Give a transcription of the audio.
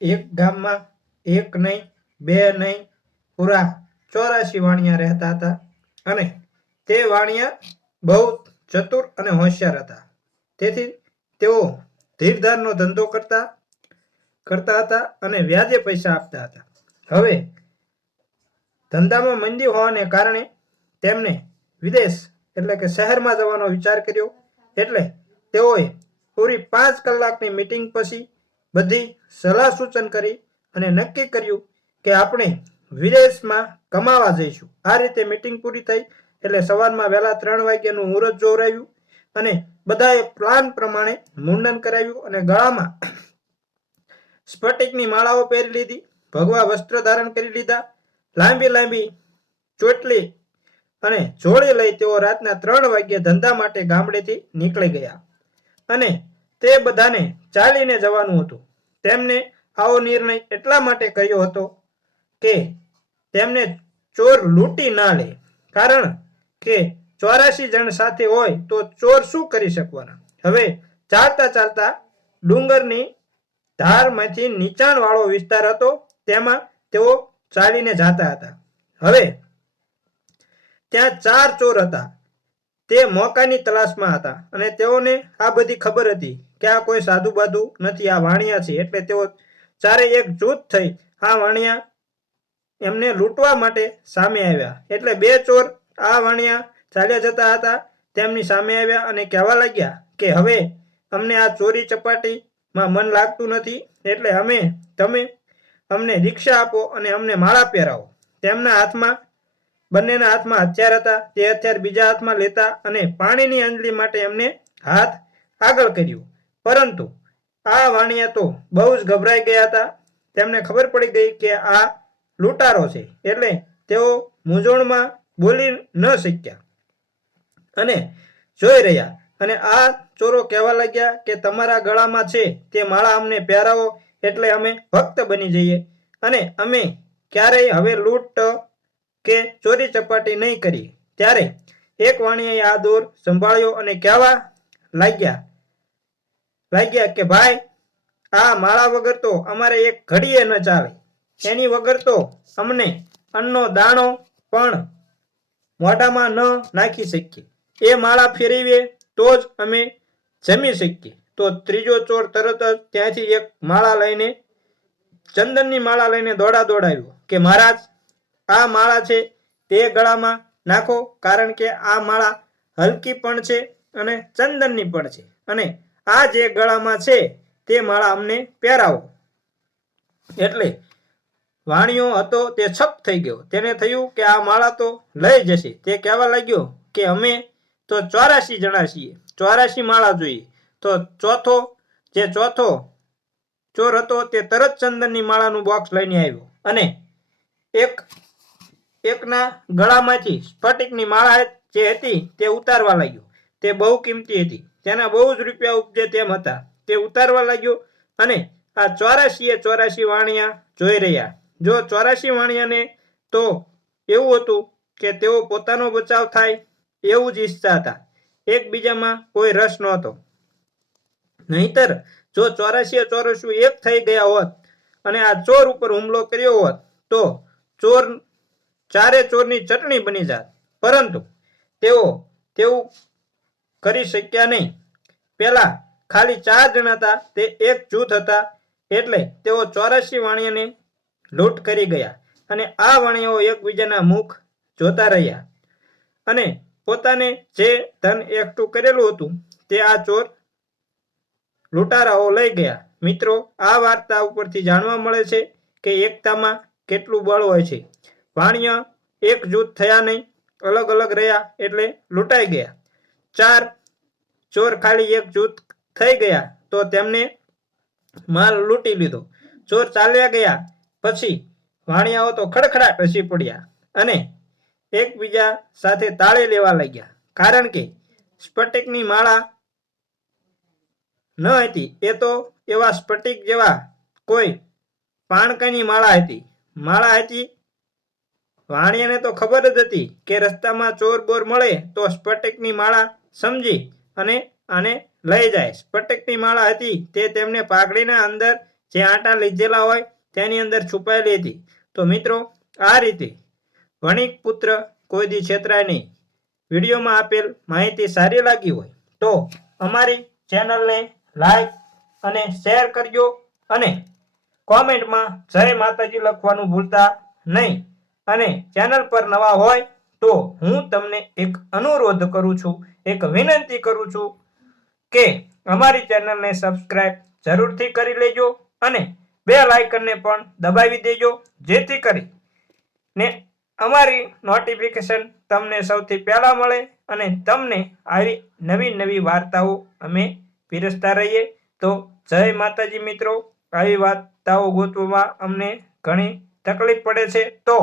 એક ગામમાં એક નહીં, બે નહીં, પૂરા 84 વાણિયા રહેતા હતા અને તે વાણિયા બહુ ચતુર અને હોશિયાર હતા. તેથી તેઓ ધીરધારનો ધંધો કરતા હતા અને વ્યાજે પૈસા આપતા હતા. હવે ધંધામાં મંદી હોવાને કારણે તેમને વિદેશ એટલે કે શહેરમાં જવાનો વિચાર કર્યો. એટલે તેઓએ પૂરી 5 કલાકની મીટિંગ પછી બધી સલાહ સૂચન કરી અને નક્કી કર્યું કે આપણે વિદેશમાં કમાવા જઈશું. આ રીતે મીટિંગ પૂરી થઈ એટલે સવારમાં વહેલા 3 વાગ્યાનું મુહૂર્ત જોરાયું અને બધાએ પ્લાન પ્રમાણે મુંડન કરાવ્યું અને ગળામાં સ્ફટિકની માળાઓ પહેરી લીધી, ભગવા વસ્ત્ર ધારણ કરી લીધા, લાંબી લાંબી ચોટલી અને જોડી લઈ તેઓ રાતના 3 વાગ્યે ધંધા માટે ગામડેથી નીકળી ગયા અને તે બધાને ચાલીને જવાનું હતું. તેમને આવો નિર્ણય એટલા માટે કર્યો હતો કે તેમને ચોર લૂંટી ના લે, કારણ કે 84 જણ સાથે હોય તો ચોર શું કરી શકવાના. હવે ચાલતા ચાલતા ડુંગરની ધારમાંથી નીચાણ વાળો વિસ્તાર હતો, તેમાં તેઓ ચાલીને જતા હતા. હવે ત્યાં 4 ચોર હતા. તે મોકાની તલાશમાં હતા અને તેઓને આ બધી ખબર હતી કે આ કોઈ સાધુ બાધુ નથી, આ વાણિયા છે. એટલે તેઓ ચારે એક જૂથ થઈ આ વાણિયા એમને લૂંટવા માટે સામે આવ્યા. એટલે 2 ચોર આ વાણિયા ચાલ્યા જતા હતા તેમની સામે આવ્યા અને કહેવા લાગ્યા કે હવે અમને આ ચોરી ચપાટીમાં મન લાગતું નથી, એટલે તમે અમને દીક્ષા આપો અને અમને માળા પહેરાવો. તેમના હાથમાં બંનેના હાથમાં હથિયાર હતા. તે હથિયાર બીજા હાથમાં લેતા અને પાણીની અંજલી માટે એમને હાથ આગળ કર્યું. પરંતુ આ વાણિયા તો બહુ જ ગભરાઈ ગયા હતા. તેમને ખબર પડી ગઈ કે આ લૂંટારો છે, એટલે તેઓ મૂંઝવણમાં બોલી ન શક્યા અને જોઈ રહ્યા. અને આ ચોરો કહેવા લાગ્યા કે તમારા ગળામાં છે તે માળા અમને પહેરાવો એટલે અમે ભક્ત બની જઈએ અને અમે ક્યારેય હવે લૂંટ કે ચોરી ચપાટી નહીં કરી. ત્યારે એક વાણિયાએ આ દોર સંભાળ્યો અને કહેવા લાગ્યા કે ભાઈ, આ માળા વગર તો અમારે એક ઘડીએ ન ચાલે. એની વગર તો અમને અન્નનો દાણો પણ મોઢામાં ન નાખી શકીએ. એ માળા ફેરવીએ તો જ અમે જમી શકીએ. તો ત્રીજો ચોર તરત જ ત્યાંથી એક માળા લઈને ચંદનની માળા લઈને દોડાવ્યો કે મહારાજ, આ માળા છે તે ગળામાં નાખો, કારણ કે આ માળા હલકી પણ છે અને ચંદનની પણ છે અને આ જે ગળામાં છે તે માળા અમને પહેરાવો. એટલે વાણિયો હતો તે છપ થઈ ગયો. તેને થયું કે આ માળા તો લઈ જશે. તે કહેવા લાગ્યો કે અમે તો 84 જણા છીએ, 84 માળા જોઈએ. તો ચોથો ચોર હતો તે તરત ચંદનની માળાનું બોક્સ લઈને આવ્યો અને એકના ગળામાંથી સ્ફટિકની માળા જે હતી તે ઉતારવા લાગ્યો. તે બહુ કિંમતી હતી, તેના બહુ જ રૂપિયા ઉપજે તેમ હતા. તે ઉતારવા લાગ્યો અને આ 84 વાણિયા જોઈ રહ્યા. જો 84 વાણિયાને તો એવું હતું કે તેઓ પોતાનો બચાવ થાય એવું જ ઈચ્છતા હતા, એકબીજામાં કોઈ રસ નહોતો. નહીતર જો 84 એક થઈ ગયા હોત અને આ ચોર ઉપર હુમલો કર્યો હોત તો ચારે ચોરની ચટણી બની જાત. પરંતુ તેઓ તેવું કરી શક્યા નહીં. પેલા ખાલી 4 જણા હતા, તે એક જૂથ હતા, એટલે તેઓ 84 વાણિયાને લૂંટ કરી ગયા અને આ વાણિયાઓ એકબીજાના મુખ જોતા રહ્યા અને પોતાને જે ધન એકઠું કરેલું હતું તે આ ચોર લૂંટારાઓ લઈ ગયા. મિત્રો, આ વાર્તા ઉપરથી જાણવા મળે છે કે એકતામાં કેટલું બળ હોય છે. વાણિયા એક જૂથ થયા નહીં, અલગ અલગ રહ્યા એટલે લૂંટાઈ ગયા. 4 ચોર ખાલી એક જૂથ થઈ ગયા તો તેમને માલ લૂંટી લીધો. ચોર ચાલ્યા ગયા પછી વાણિયાઓ તો ખડખડાટ હસી પડ્યા અને એકબીજા સાથે તાળી લેવા લાગ્યા, કારણ કે સ્ફટિકની માળા ન હતી. એ તો એવા સ્ફટિક જેવા કોઈ પાણકાની માળા હતી. વાણિયાને તો ખબર જ હતી કે રસ્તામાં ચોર બોર મળે તો સ્ફટિકની માળા સમજી અને આને લઈ જાય. સ્ફટિકની માળા હતી તે તેમને પાઘડીના અંદર જે આંટા લીધેલા હોય તેની અંદર છુપાયેલી હતી. તો મિત્રો આ રીતે વણિક પુત્ર કોઈ દી છેતરાય નહીં. વિડીયોમાં આપેલ માહિતી સારી લાગી હોય તો અમારી ચેનલને લાઈક અને શેર કરજો અને કોમેન્ટમાં જય માતાજી લખવાનું ભૂલતા નહીં. અને ચેનલ પર નવા હોય તો હું તમને એક અનુરોધ કરું છું, એક વિનંતી કરું છું કે અમારી ચેનલને સબસ્ક્રાઇબ જરૂરથી કરી લેજો અને બેલ આઇકનને પણ દબાવી દેજો, જેથી કરી ને અમારી નોટિફિકેશન તમને સૌથી પહેલા મળે અને તમને આવી નવી નવી વાર્તાઓ અમે પીરસતા રહીએ. તો જય માતાજી મિત્રો. આવી વાર્તાઓ ગોતવામાં અમને ઘણી તકલીફ પડે છે, તો